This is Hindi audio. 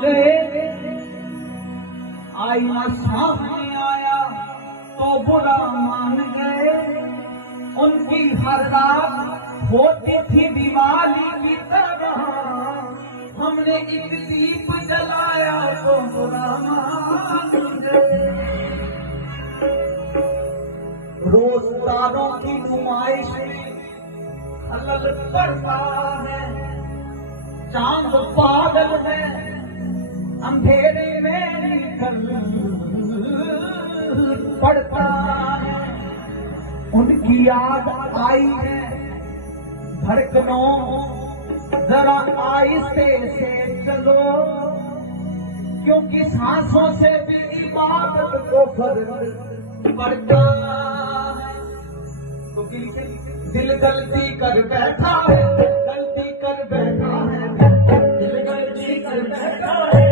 गए। आईना सामने आया तो बुरा मान गए। उनकी हर रात होती थी दिवाली की तरह, हमने एक दीप जलाया तो बुरा मान गए। रोजगारों की नुमाइश में खलल पड़ता है, चांद पागल है अंधेरे में निकल पड़ता है। उनकी याद आई है धड़कनों, जरा आहिस्ते से चलो, क्योंकि सांसों से भी इबादत को फर्क पड़ता है। तो दिल गलती कर बैठा है, गलती कर बैठा है, दिल गलती कर बैठा है।